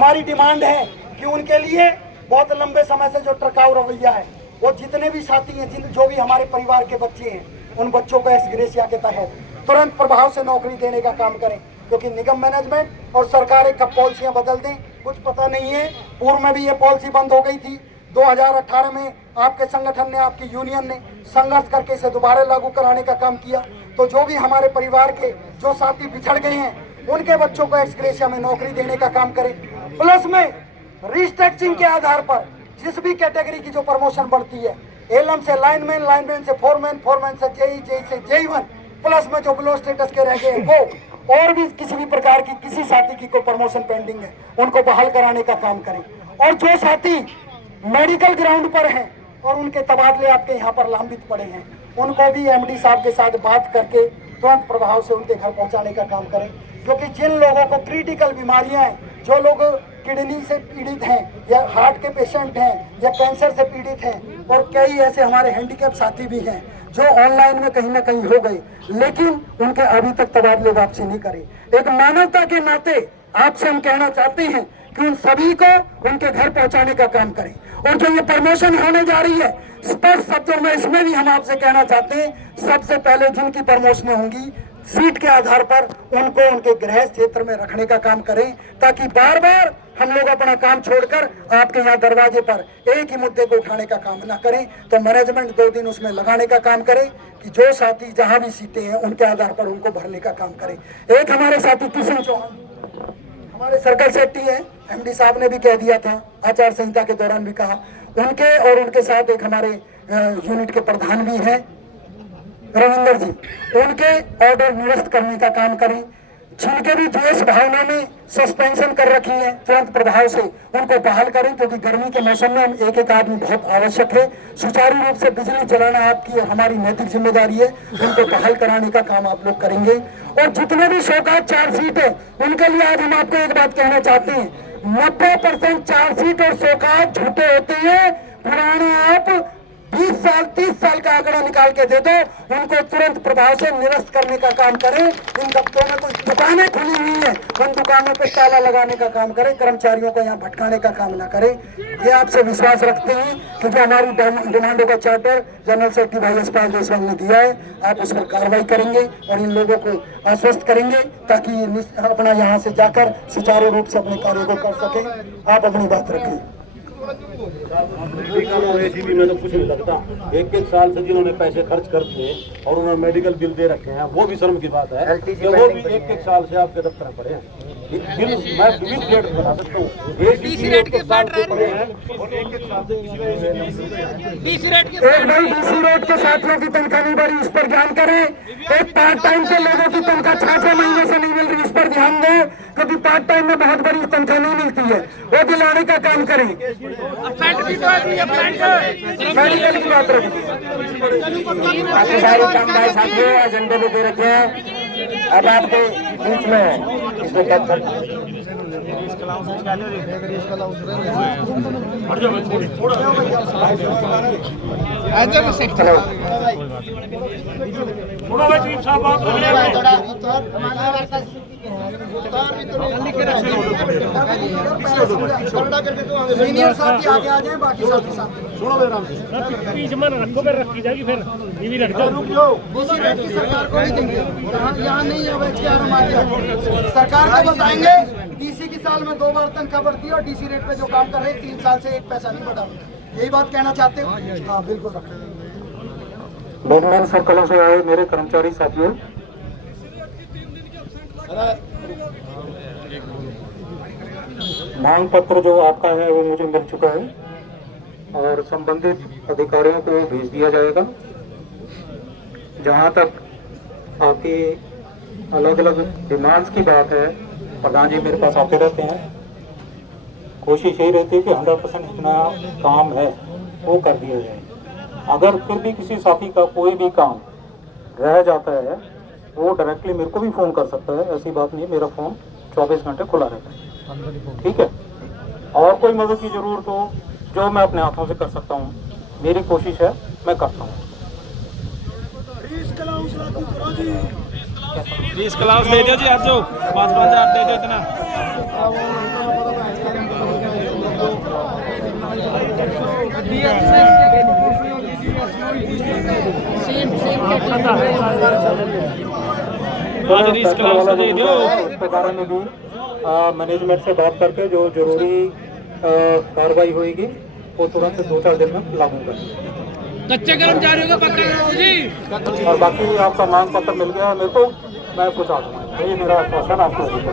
हमारी डिमांड है कि उनके लिए बहुत लंबे समय से जो टरकाऊ रवैया है, वो जितने भी साथी हैं, जो भी हमारे परिवार के बच्चे हैं, उन बच्चों को एक्स ग्रेशिया के तहत तुरंत प्रभाव से नौकरी देने का काम करें, क्योंकि निगम मैनेजमेंट और सरकारें कब पॉलिसियां बदल दें कुछ पता नहीं है। पूर्व में भी ये पॉलिसी बंद हो गई थी। 2018 में आपके संगठन ने, आपकी यूनियन ने संघर्ष करके इसे दोबारा लागू कराने का काम किया। तो जो भी हमारे परिवार के जो साथी बिछड़ गए हैं, उनके बच्चों को एक्स ग्रेशिया में नौकरी देने का काम करें। प्लस में रिस्ट्रक्चरिंग के आधार पर जिस भी कैटेगरी की जो प्रमोशन बढ़ती है, एलएम से लाइनमैन, लाइनमैन से फोरमैन, फोरमैन से जेई, जेई से जेई1, प्लस में जो बिलो स्टेटस के रह गए वो, और भी किसी भी प्रकार की किसी साथी की कोई प्रमोशन पेंडिंग है, उनको बहाल कराने का काम करें। और जो साथी मेडिकल ग्राउंड पर हैं और उनके तबादले आपके यहाँ पर लंबित पड़े हैं, उनको भी एमडी साहब के साथ बात करके तुरंत प्रभाव से उनके घर पहुँचाने का काम करें। क्योंकि जिन लोगों को क्रिटिकल बीमारियां हैं, जो लोग किडनी से पीड़ित हैं या हार्ट के पेशेंट हैं या कैंसर से पीड़ित हैं, और कई ऐसे हमारे हैंडीकैप साथी भी हैं जो ऑनलाइन में कहीं ना कहीं हो गए, लेकिन उनके अभी तक तबादले वापसी नहीं करे। एक मानवता के नाते आपसे हम कहना चाहते हैं कि उन सभी को उनके घर पहुंचाने का काम करें। और जो ये प्रमोशन होने जा रही है, स्पष्ट शब्दों में इसमें भी हम आपसे कहना चाहते हैं, सबसे पहले जिनकी प्रमोशन होंगी सीट के आधार पर उनको उनके गृह क्षेत्र में रखने का काम करें, ताकि बार बार हम लोग अपना काम छोड़कर आपके यहाँ दरवाजे पर एक ही मुद्दे को उठाने का काम ना करें। तो मैनेजमेंट 2 दिन उसमें लगाने का काम करे कि जो साथी जहां भी सीटें हैं उनके आधार पर उनको भरने का काम करें। एक हमारे साथी किशन चौहान हमारे सर्कल सेक्रेटरी है, एमडी साहब ने भी कह दिया था, आचार संहिता के दौरान भी कहा, उनके और उनके साथ एक हमारे यूनिट के प्रधान भी हैं रविंदर जी, उनके ऑर्डर निरस्त करने का काम करें। जिनके भी द्वेष भावना में सस्पेंशन कर रखी है, तुरंत प्रभाव से उनको बहाल करें, क्योंकि गर्मी के मौसम में हम एक एक आदमी बहुत आवश्यक है। सुचारू रूप से बिजली चलाना आपकी और हमारी नैतिक जिम्मेदारी है, उनको बहाल कराने का काम आप लोग करेंगे। और जितने भी शोकाज चार्जशीट है, उनके लिए आज हम आपको एक बात कहना चाहते हैं, 90% चार्जशीट और शोकाज झूठे होते हैं। पुराने आप 20 साल 30 साल का आंकड़ा निकाल के दे दो, उनको तुरंत प्रभाव से निरस्त करने का काम करें। इन दफ्तरों में कुछ दुकानें खुली हुई हैं, उन दुकानों पे ताला लगाने का काम करें, कर्मचारियों को यहाँ भटकाने का काम ना करें। ये आपसे विश्वास रखते हैं कि जो हमारी डिमांडों का चार्टर जनरल सेक्रेटरी भाई यशपाल जायसवाल ने दिया है, आप उस पर कार्रवाई करेंगे और इन लोगों को आश्वस्त करेंगे, ताकि अपना यहाँ से जाकर सुचारू रूप से अपने कार्य को कर सकें। आप अपनी बात रखें। एसीबी में तो कुछ नहीं लगता, एक साल से जिन्होंने पैसे खर्च करके और उन्होंने मेडिकल बिल दे रखे हैं, वो भी शर्म की बात है कि वो भी एक साल से आपके दफ्तर में पड़े हैं। बिल मैं बिल रेट बता सकता हूँ, डीसी रेट के साथ रहे हैं और एक साल से डीसी रेट के साथियों की तनख्वाह नहीं बढ़ी, उस पर ध्यान करें। एक पार्ट टाइम के लोगों की तनख्वाह 6 महीने से नहीं मिल रही, उस पर ध्यान दें, क्योंकि पार्ट टाइम में बहुत बड़ी तनख्वाह नहीं मिलती है, वो दिलाने का काम करें। मेडिकल की बात रखें, सारे काम साथियों एजेंडे में दे रखे हैं। अब आपके बीच में इसमें क्या सीनियर साथी आगे आ जाए, बाकी साथी साथ बीच में रखो, फिर रखी जाएगी, फिर ये भी रख दो। सरकार को भी देंगे, यहाँ नहीं है, सरकार को बताएंगे। डीसी की साल में 2 बार तनख्वाह बढ़ती है और डीसी रेट पे जो काम कर रहे हैं 3 साल से 1 पैसा नहीं बढ़ा। यही बात कहना चाहते हो? हाँ बिल्कुल रखें। लोकमान सर्कलों से आए मेरे कर्मचारी साथियों, मांग पत्र जो आपका है वो मुझे मिल चुका है और संबंधित अधिकारियों को भेज दिया जाएगा। जहां तक आपकी अलग अलग डिमांड्स की बात है, प्रधान जी मेरे पास आते रहते हैं, कोशिश यही रहती है कि 100% जितना काम है वो कर दिया जाए। अगर फिर भी किसी साथी का कोई भी काम रह जाता है, वो डायरेक्टली मेरे को भी फ़ोन कर सकता है, ऐसी बात नहीं, मेरा फ़ोन 24 घंटे खुला रहता है, ठीक है। और कोई मदद की ज़रूरत हो जो मैं अपने हाथों से कर सकता हूँ, मेरी कोशिश है, मैं करता हूँ। 20 क्लास दे दो जी, आज जो 5-5 हज़ार दे दो इतना। इसके बारे में भी मैनेजमेंट से बात करके जो जरूरी कार्रवाई होगी वो तुरंत 2-4 दिन में लागू करें। कच्चे कर्मचारियों का पक्का कराओ जी। और बाकी आपका मांग पत्र मिल गया मेरे को, मैं पहुँचा दूँगा। ये मेरा आश्वासन आपको होगा।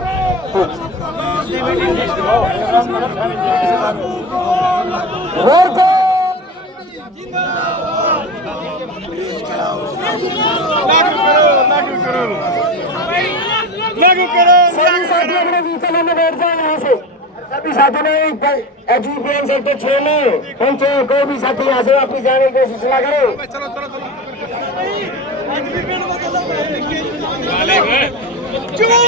सभी साथियों ने नीचे में बैठ जाए यहाँ से। सभी साथियों ने एजुकेशन सेक्टर 6 में हम कोई भी साथी यहाँ से वापस जाने की कोशिश ना करो। चलो